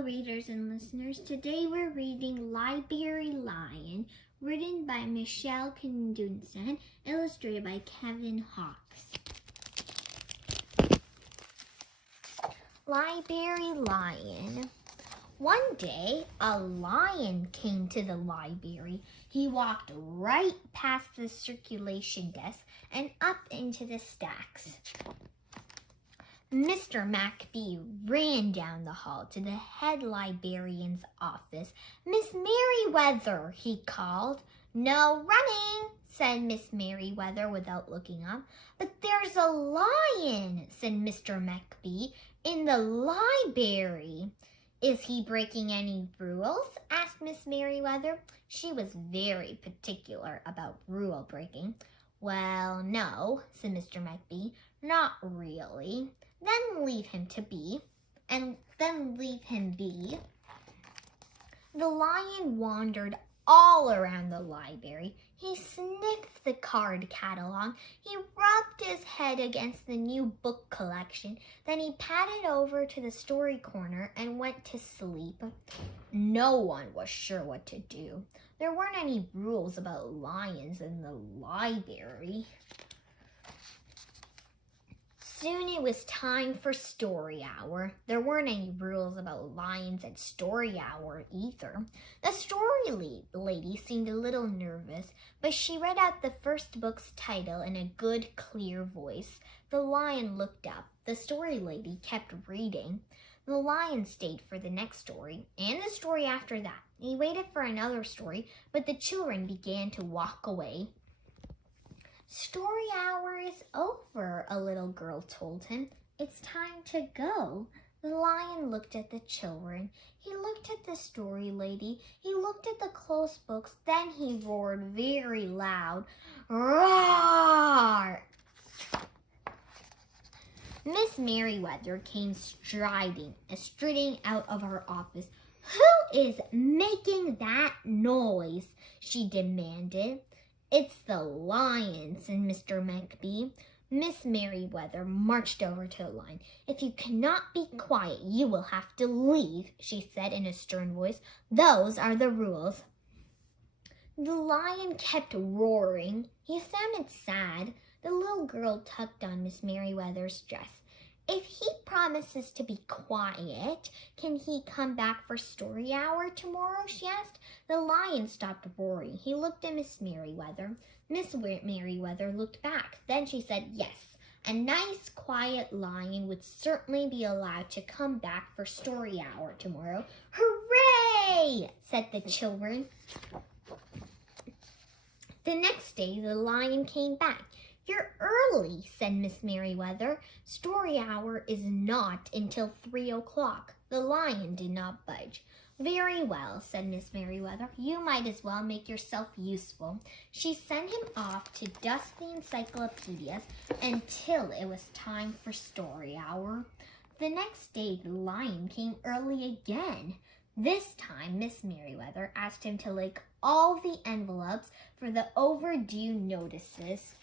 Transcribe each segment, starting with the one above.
Hello, readers and listeners. Today we're reading Library Lion, written by Michelle Knudsen, illustrated by Kevin Hawkes. Library Lion. One day, a lion came to the library. He walked right past the circulation desk and up into the stacks. Mr. McBee ran down the hall to the head librarian's office. "Miss Merriweather," he called. "No running," said Miss Merriweather without looking up. "But there's a lion," said Mr. McBee, "in the library." "Is he breaking any rules?" asked Miss Merriweather. She was very particular about rule breaking. "Well, no," said Mr. McBee, "not really." Then leave him be. The lion wandered all around the library. He sniffed the card catalog. He rubbed his head against the new book collection. Then he padded over to the story corner and went to sleep. No one was sure what to do. There weren't any rules about lions in the library. Soon it was time for story hour. There weren't any rules about lions at story hour either. The story lady seemed a little nervous, but she read out the first book's title in a good, clear voice. The lion looked up. The story lady kept reading. The lion stayed for the next story and the story after that. He waited for another story, but the children began to walk away. "Story hour is over," a little girl told him. "It's time to go." The lion looked at the children. He looked at the story lady. He looked at the closed books. Then he roared very loud, "Roar!" Miss Merriweather came striding out of her office. "Who is making that noise?" she demanded. "It's the lion," said Mr. McBee. Miss Merriweather marched over to the lion. "If you cannot be quiet, you will have to leave," she said in a stern voice. "Those are the rules." The lion kept roaring. He sounded sad. The little girl tugged on Miss Merriweather's dress. "If he promises to be quiet, can he come back for story hour tomorrow?" she asked. The lion stopped roaring. He looked at Miss Merriweather. Miss Merriweather looked back. Then she said, "Yes, a nice, quiet lion would certainly be allowed to come back for story hour tomorrow." "Hooray!" said the children. The next day, the lion came back. "You're early," said Miss Merriweather. "Story hour is not until 3 o'clock. The lion did not budge. "Very well," said Miss Merriweather. "You might as well make yourself useful." She sent him off to dust the encyclopedias until it was time for story hour. The next day, the lion came early again. This time, Miss Merriweather asked him to lick all the envelopes for the overdue notices.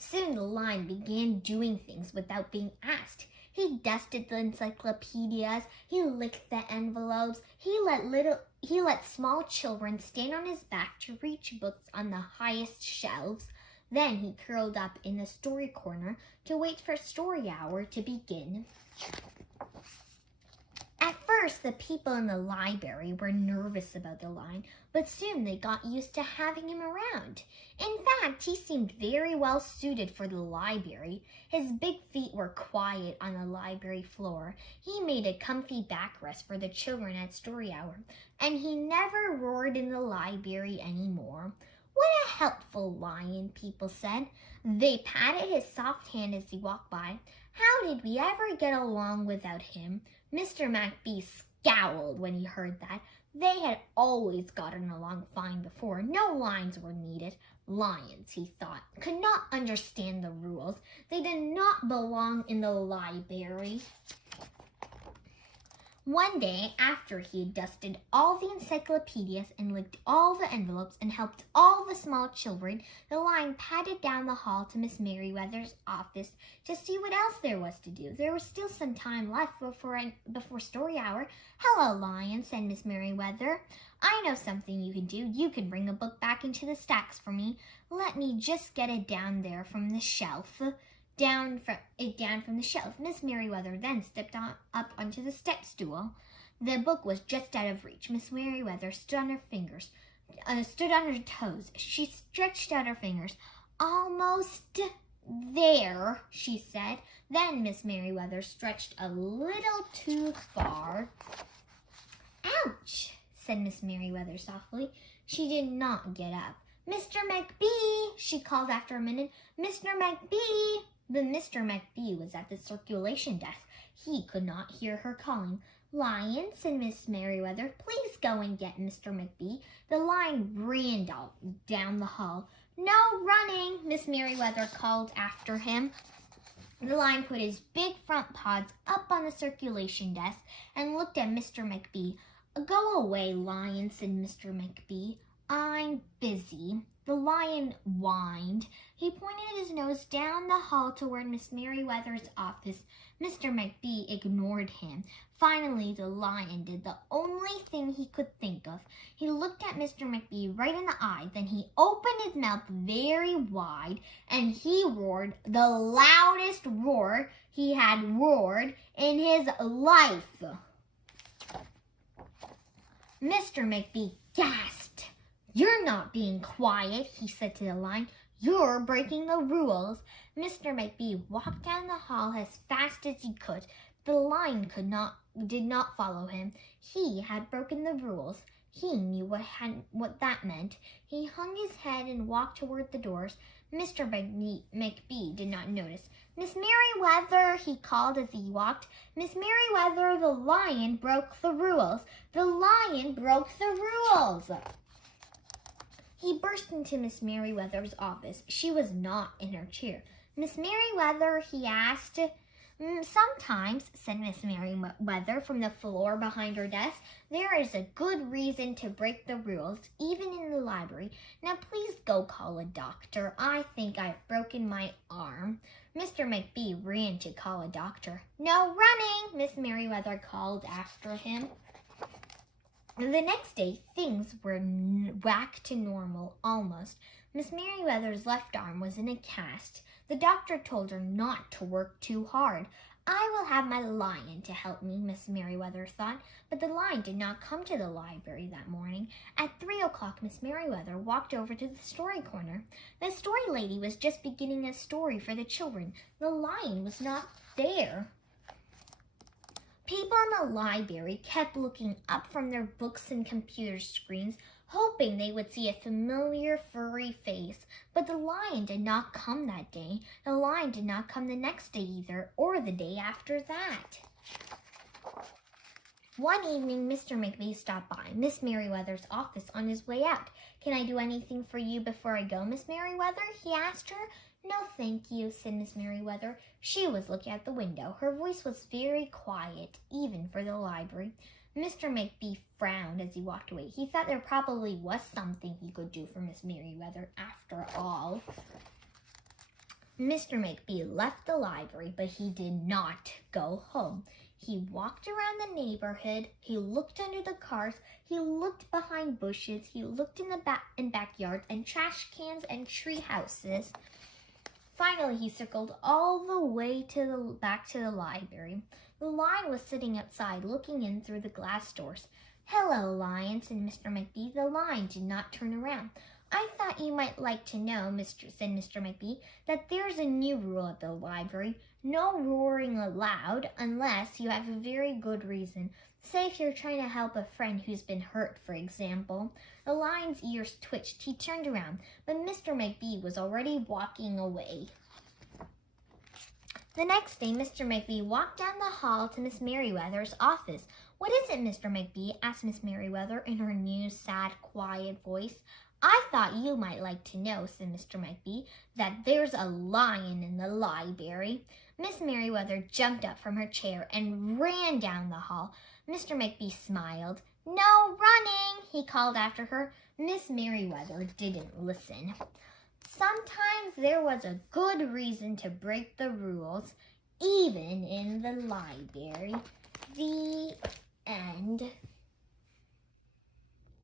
Soon the lion began doing things without being asked. He dusted the encyclopedias. He licked the envelopes. He let small children stand on his back to reach books on the highest shelves. Then he curled up in the story corner to wait for story hour to begin. At first, the people in the library were nervous about the lion, but soon they got used to having him around. In fact, he seemed very well suited for the library. His big feet were quiet on the library floor. He made a comfy backrest for the children at story hour, and he never roared in the library anymore. "What a helpful lion," people said. They patted his soft hand as he walked by. "How did we ever get along without him?" Mr. McBee scowled when he heard that. They had always gotten along fine before. No lines were needed. Lions, he thought, could not understand the rules. They did not belong in the library. One day, after he had dusted all the encyclopedias and licked all the envelopes and helped all the small children, the Lion padded down the hall to Miss Merryweather's office to see what else there was to do. There was still some time left before story hour. "Hello, Lion," said Miss Merryweather. "I know something you can do. You can bring a book back into the stacks for me. Let me just get it down there from the shelf." Down from the shelf. Miss Merryweather then stepped up onto the step stool. The book was just out of reach. Miss Merryweather stood on her toes. She stretched out her fingers. "Almost there," she said. Then Miss Merryweather stretched a little too far. "Ouch," said Miss Merryweather softly. She did not get up. "Mr. McBee," she called after a minute. "Mr. McBee." But Mr. McBee was at the circulation desk. He could not hear her calling. "Lion," said Miss Merryweather, "please go and get Mr. McBee." The Lion ran down the hall. "No running," Miss Merryweather called after him. The Lion put his big front paws up on the circulation desk and looked at Mr. McBee. "Go away, Lion," said Mr. McBee. "I'm busy." The Lion whined. He pointed his nose down the hall toward Miss Merryweather's office. Mr. McBee ignored him. Finally, the Lion did the only thing he could think of. He looked at Mr. McBee right in the eye. Then he opened his mouth very wide and he roared the loudest roar he had roared in his life. Mr. McBee gasped. "You're not being quiet," he said to the Lion. "You're breaking the rules." Mr. McBee walked down the hall as fast as he could. The Lion did not follow him. He had broken the rules. He knew what that meant. He hung his head and walked toward the doors. Mr. McBee did not notice. "Miss Merryweather," he called as he walked. "Miss Merryweather, the Lion broke the rules. The Lion broke the rules." He burst into Miss Merryweather's office. She was not in her chair. "Miss Merryweather," he asked. "Sometimes," said Miss Merryweather from the floor behind her desk, "there is a good reason to break the rules, even in the library. Now please go call a doctor. I think I've broken my arm." Mr. McBee ran to call a doctor. "No running," Miss Merryweather called after him. The next day, things were back to normal, almost. Miss Merryweather's left arm was in a cast. The doctor told her not to work too hard. "I will have my Lion to help me," Miss Merryweather thought. But the Lion did not come to the library that morning. At 3 o'clock, Miss Merryweather walked over to the story corner. The story lady was just beginning a story for the children. The Lion was not there. People in the library kept looking up from their books and computer screens, hoping they would see a familiar furry face. But the Lion did not come that day. The Lion did not come the next day either, or the day after that. One evening, Mr. McBee stopped by Miss Merryweather's office on his way out. "Can I do anything for you before I go, Miss Merryweather?" he asked her. "No, thank you," said Miss Merryweather. She was looking out the window. Her voice was very quiet, even for the library. Mr. McBee frowned as he walked away. He thought there probably was something he could do for Miss Merryweather after all. Mr. McBee left the library, but he did not go home. He walked around the neighborhood. He looked under the cars. He looked behind bushes. He looked in the backyards and trash cans and tree houses. Finally, he circled all the way back to the library. The Lion was sitting outside, looking in through the glass doors. "Hello, Lion," said Mr. McBee. The Lion did not turn around. "I thought you might like to know," said Mr. McBee, "that there's a new rule at the library. No roaring aloud unless you have a very good reason. Say if you're trying to help a friend who's been hurt, for example." The Lion's ears twitched. He turned around, but Mr. McBee was already walking away. The next day, Mr. McBee walked down the hall to Miss Merryweather's office. "What is it, Mr. McBee?" asked Miss Merryweather in her new, sad, quiet voice. "I thought you might like to know," said Mr. McBee, "that there's a lion in the library." Miss Merryweather jumped up from her chair and ran down the hall. Mr. McBee smiled. "No running," he called after her. Miss Merriweather didn't listen. Sometimes there was a good reason to break the rules, even in the library. The